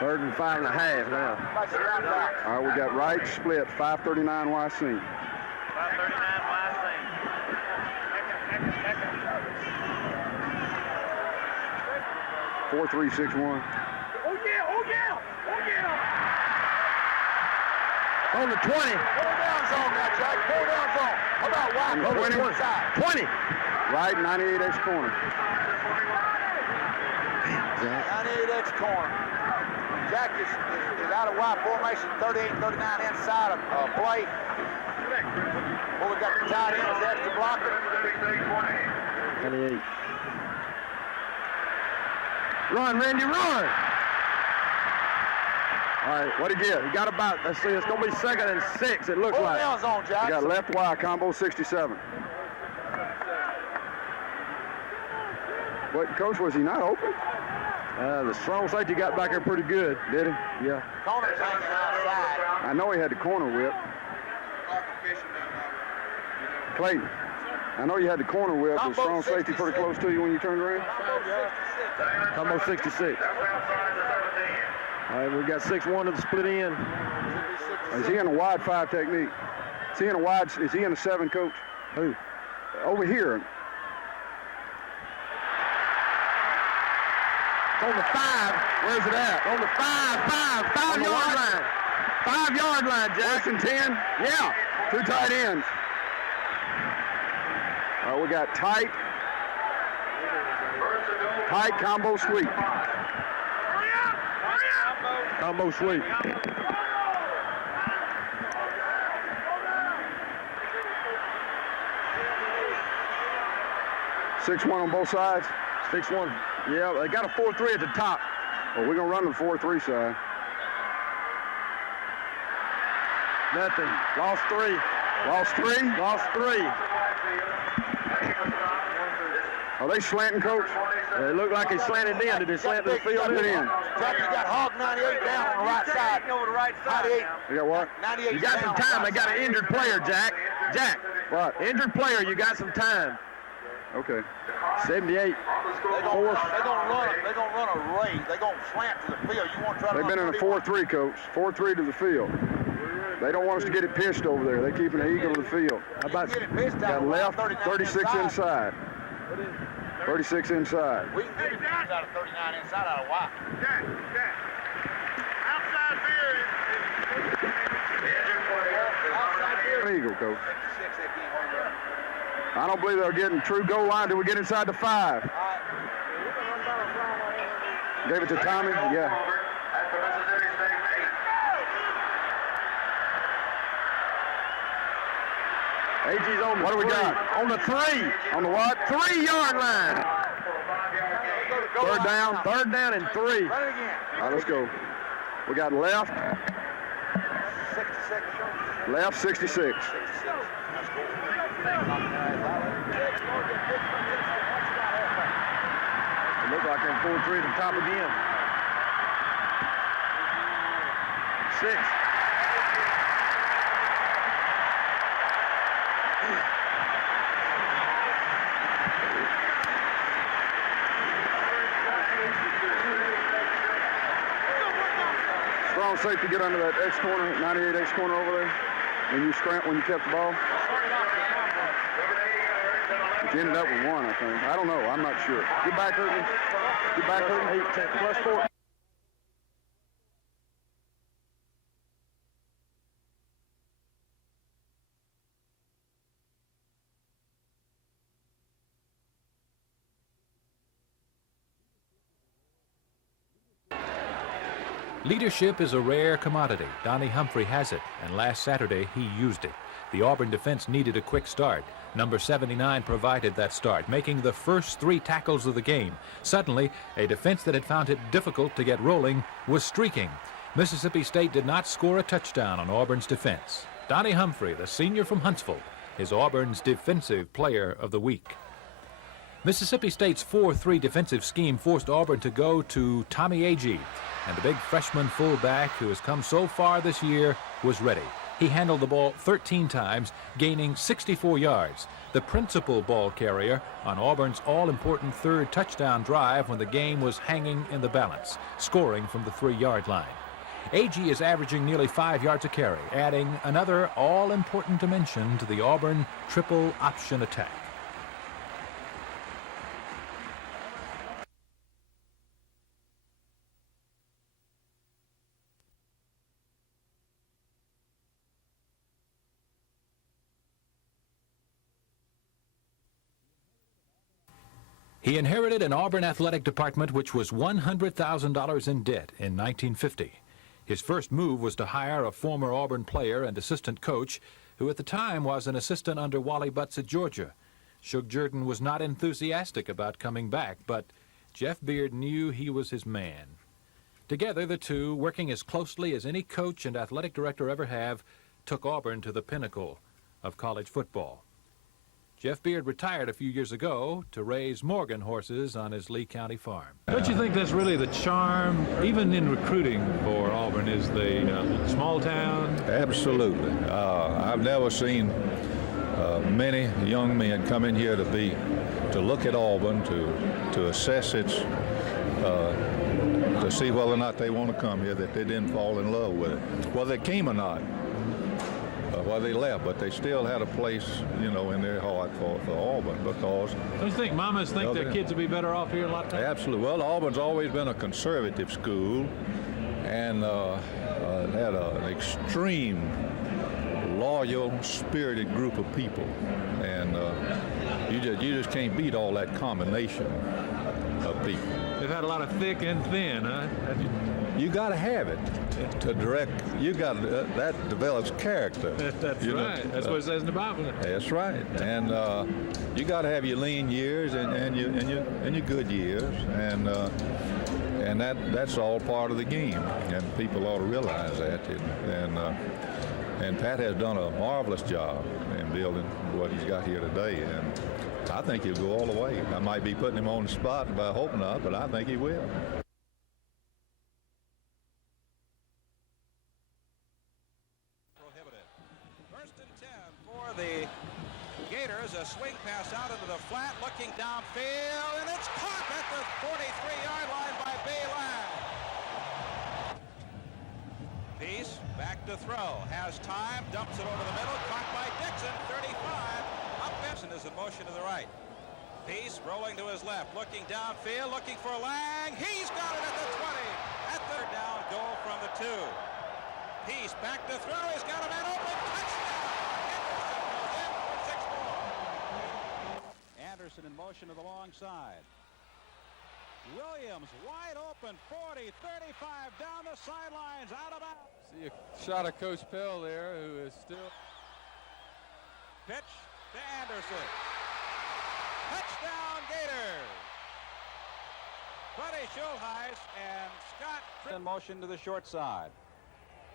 3rd and 5.5 now. All right, we got right split, 539 YC. 4-3-6-1. On the 20. 4 down zone now, Jack. 4 down zone. How about wide? 20. Right, 98X corner. 98X corner. Jack is out of wide formation, 38-39 inside of play. Well, we got the tight ends, extra blocker. 28. Run, Randy, run! All right, what'd he get? He got about, let's see, it's going to be 2nd and 6, it looks 4 like. down zone, Jack. We got left wide, combo 67. What, Coach, was he not open? The strong safety got back there pretty good. Did he? Yeah. Corner's hanging outside. I know he had the corner whip. Clayton, I know you had the corner whip, but strong safety pretty close to you when you turned around? Combo 66. All right, we got 6-1 to the split end. Is he in a wide 5 technique? Is he in a wide, is he in a 7, Coach? Who? Over here. On the 5. Where's it at? On the 5-yard line. 5-yard line, Jack. Worse than 10? Yeah. 2 tight ends. All right, we got tight combo sweep. Combo sweep. Six one on both sides. 6-1. Yeah, they got a 4-3 at the top. Well, we're going to run the 4-3 side. Nothing. Lost 3. Lost 3? Lost 3. Are they slanting, Coach? It looked like he slanted in. Did he slant to the field? It in. Jack, you got Hog 98 down on the right side. Over the right side. 98. You got what? 98. You got some time. They got an injured player, Jack. Jack. What? Injured player. You got some time. Okay. 78. They're gonna run a raid. They're gonna slant to the field. You want to try to They've been in a 4-3, Coach. 4-3 to the field. They don't want us to get it pitched over there. They're keeping the eagle to the field. How about got left, 36 inside. 36 inside. We can get it out of 39 inside out of wide. Outside An eagle, Coach. I don't believe they're getting true goal line till we get inside the 5. Gave it to Tommy? Yeah. AG's on the What do we got? On the 3. On the what? 3-yard line. 3rd down. 3rd down and 3. Run it again. All right, let's go. We got left. 66. Left, 66. It looked like they're 4-3 at the top again. 6. Strong safety get under that X corner, 98 X corner over there. When you kept the ball. But you ended up with 1, I think. I don't know. I'm not sure. Get back, Hurton. Get back, Hurton. 8, 10, plus 4. Leadership is a rare commodity. Donnie Humphrey has it, and last Saturday he used it. The Auburn defense needed a quick start. Number 79 provided that start, making the first 3 tackles of the game. Suddenly, a defense that had found it difficult to get rolling was streaking. Mississippi State did not score a touchdown on Auburn's defense. Donnie Humphrey, the senior from Huntsville, is Auburn's Defensive Player of the Week. Mississippi State's 4-3 defensive scheme forced Auburn to go to Tommy Agee, and the big freshman fullback who has come so far this year was ready. He handled the ball 13 times, gaining 64 yards, the principal ball carrier on Auburn's all-important third touchdown drive when the game was hanging in the balance, scoring from the 3-yard line. A.G. is averaging nearly 5 yards a carry, adding another all-important dimension to the Auburn triple option attack. He inherited an Auburn athletic department which was $100,000 in debt in 1950. His first move was to hire a former Auburn player and assistant coach who at the time was an assistant under Wally Butts at Georgia. Shug Jordan was not enthusiastic about coming back, but Jeff Beard knew he was his man. Together, the two, working as closely as any coach and athletic director ever have, took Auburn to the pinnacle of college football. Jeff Beard retired a few years ago to raise Morgan horses on his Lee County farm. Don't you think that's really the charm, even in recruiting for Auburn, is the small town? Absolutely. I've never seen many young men come in here to look at Auburn, to assess its, to see whether or not they want to come here, that they didn't fall in love with it. Whether they came or not. Well, they left, but they still had a place, you know, in their heart for Auburn because... Don't you think mamas think their kids would be better off here a lot of times? Absolutely. Well, Auburn's always been a conservative school and had an extreme, loyal, spirited group of people. And you just can't beat all that combination of people. They've had a lot of thick and thin, huh? You got to have it to direct. You got that develops character. That's right. That's what it says in the Bible. That's right. And you got to have your lean years and your good years, and that's all part of the game. And people ought to realize that. And Pat has done a marvelous job in building what he's got here today. And I think he'll go all the way. I might be putting him on the spot, but I hope not. But I think he will. The Gators, a swing pass out into the flat, looking downfield, and it's caught at the 43-yard line by Bayline. Peace, back to throw, has time, dumps it over the middle, caught by Dixon, 35. Up Benson is in motion to the right. Peace rolling to his left, looking downfield, looking for Lang. He's got it at the 20. At the down goal from the 2. Peace back to throw, he's got a man open, touchdown. Anderson in motion to the long side. Williams wide open, 40, 35 down the sidelines, out of bounds. See a shot of Coach Pell there, who is still. Pitch to Anderson. Touchdown Gators. Buddy Schulheis and Scott in motion to the short side.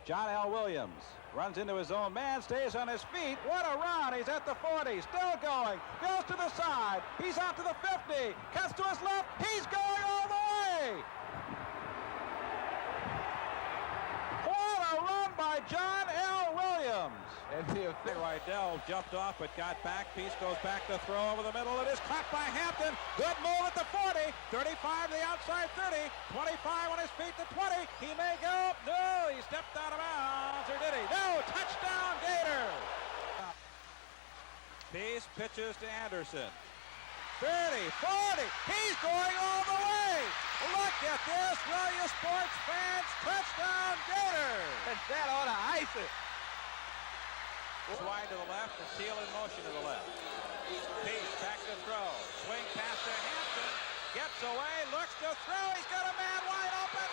John L. Williams runs into his own man, stays on his feet. What a run. He's at the 40, still going. Goes to the side. He's out to the 50. Cuts to his left. He's going all the way. What a run by John L. Williams. And Rydell jumped off but got back. Peace goes back to throw over the middle. It is caught by Hampton. Good move at the 40. 35 to the outside 30. 25 on his feet to 20. He may go. No, he stepped out of bounds. Or did he? No, touchdown Gators. Peace pitches to Anderson. 30, 40. He's going all the way. Look at this. Will you sports fans? Touchdown Gators. And that ought to ice it. Wide to the left and Teal in motion to the left. Peace back to throw. Swing pass to Hampton. Gets away. Looks to throw. He's got a man wide open.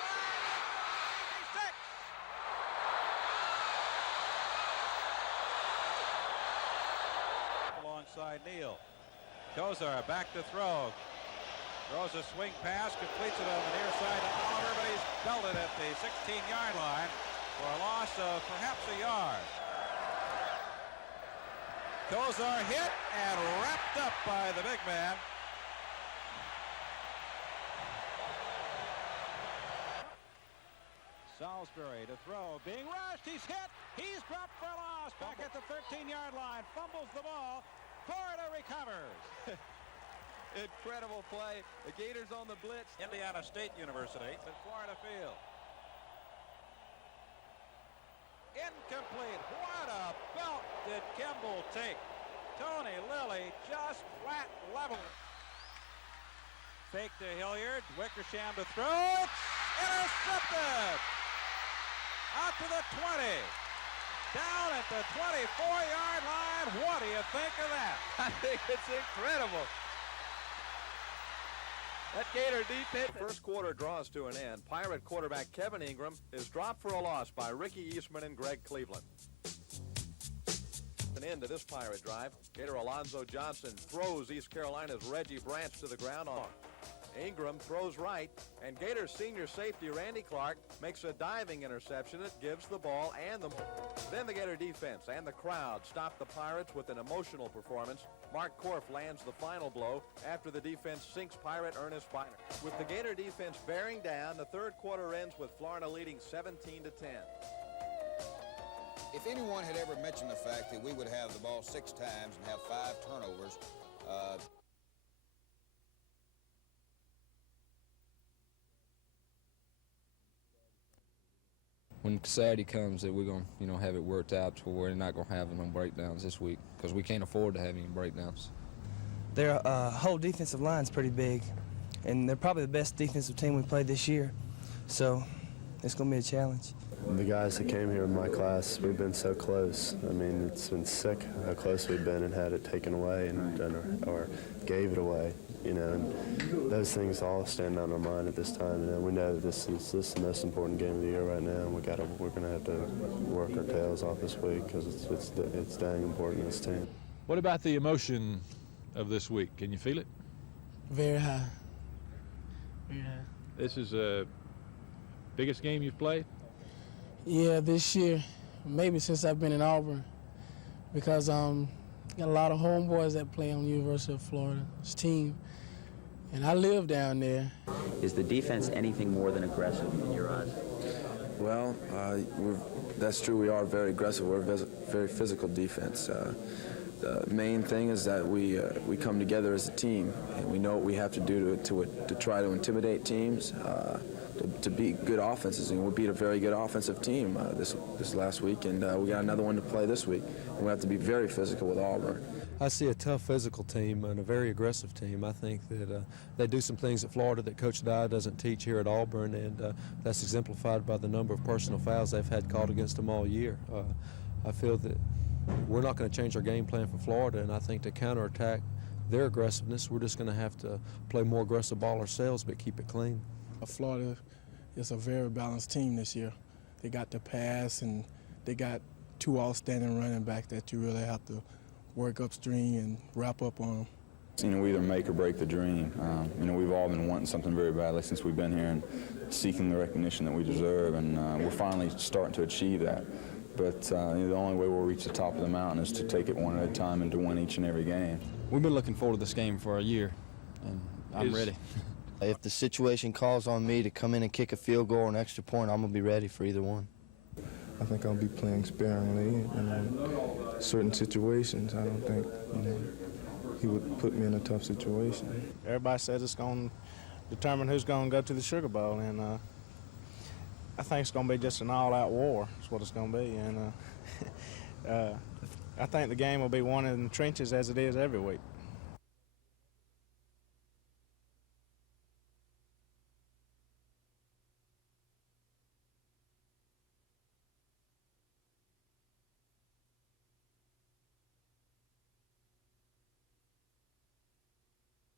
Alongside Neal. Kozar back to throw. Throws a swing pass. Completes it on the near side to Oliver, but he's belted at the 16-yard line for a loss of perhaps a yard. Kozar hit and wrapped up by the big man. South Salisbury to throw, being rushed, he's hit, he's dropped for a loss, back at the 13-yard line, fumbles the ball, Florida recovers. Incredible play. The Gators on the blitz. Indiana State University at Florida Field. Incomplete. What a belt did Kimball take. Tony Lilly just flat level. Fake to Hilliard. Wickersham to throw. It's intercepted. Out to the 20. Down at the 24-yard line. What do you think of that? I think it's incredible. That Gator defense. First quarter draws to an end. Pirate quarterback Kevin Ingram is dropped for a loss by Ricky Eastman and Greg Cleveland. An end to this Pirate drive. Gator Alonzo Johnson throws East Carolina's Reggie Branch to the ground. Ingram throws right, and Gator senior safety Randy Clark makes a diving interception that gives the ball and the... Then the Gator defense and the crowd stop the Pirates with an emotional performance. Mark Korf lands the final blow after the defense sinks Pirate Ernest Beiner. With the Gator defense bearing down, the third quarter ends with Florida leading 17-10. If anyone had ever mentioned the fact that we would have the ball 6 times and have 5 turnovers, when Saturday comes, that we're going to, have it worked out to where we're not going to have no breakdowns this week because we can't afford to have any breakdowns. Their whole defensive line is pretty big, and they're probably the best defensive team we played this year, so it's going to be a challenge. The guys that came here in my class, we've been so close. I mean, it's been sick how close we've been and had it taken away or gave it away, and those things all stand on our mind at this time. And we know that this is the most important game of the year right now, and we're going to have to work our tails off this week because it's dang important to this team. What about the emotion of this week? Can you feel it? Very high. Very high. This is the biggest game you've played? Yeah, this year, maybe since I've been in Auburn, because got a lot of homeboys that play on the University of Florida's team, and I live down there. Is the defense anything more than aggressive in your eyes? Well, that's true. We are very aggressive. We're a very physical defense. The main thing is that we come together as a team, and we know what we have to do to try to intimidate teams, to beat good offenses. And we beat a very good offensive team this last week, and we got another one to play this week. And we have to be very physical with Auburn. I see a tough physical team and a very aggressive team. I think that they do some things at Florida that Coach Dye doesn't teach here at Auburn, and that's exemplified by the number of personal fouls they've had called against them all year. I feel that we're not going to change our game plan for Florida, and I think to counterattack their aggressiveness, we're just going to have to play more aggressive ball ourselves but keep it clean. Florida is a very balanced team this year. They got the pass, and they got 2 outstanding running backs that you really have to work upstream and wrap up on them. We either make or break the dream. We've all been wanting something very badly since we've been here and seeking the recognition that we deserve, and we're finally starting to achieve that. But the only way we'll reach the top of the mountain is to take it one at a time and to win each and every game. We've been looking forward to this game for a year, and I'm ready. If the situation calls on me to come in and kick a field goal or an extra point, I'm going to be ready for either one. I think I'll be playing sparingly in certain situations. I don't think he would put me in a tough situation. Everybody says it's going to determine who's going to go to the Sugar Bowl, and I think it's going to be just an all-out war. That's what it's going to be, and I think the game will be won in the trenches as it is every week.